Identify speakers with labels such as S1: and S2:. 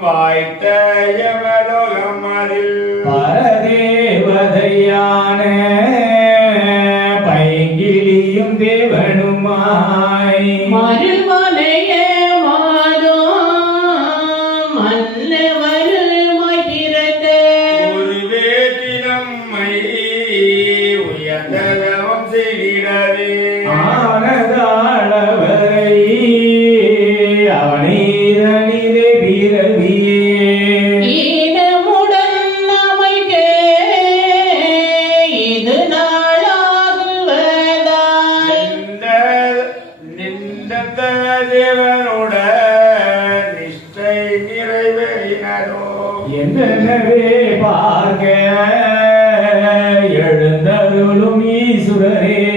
S1: வாய்த்த யமலோகம் அதில்
S2: பரதேவதையான பைங்கிலியும் தேவனுமாய்
S3: மறுமலைய மாதோ மன்னவருமாய் பிறந்த
S1: ஒரு வேதினம்மை உயர்ந்ததவம் செய்கிறது
S2: ஆனதாளவரை அவனீரனிலே பிறவியே
S3: ஈனமுடன் அமைக்கே இது நாளாகுவதால்
S1: நின்ற தேவனோட நிஷ்டை நிறைவேறினரோ
S2: என்னவே பார்க்க எழுந்தருளும் ஈசுரரே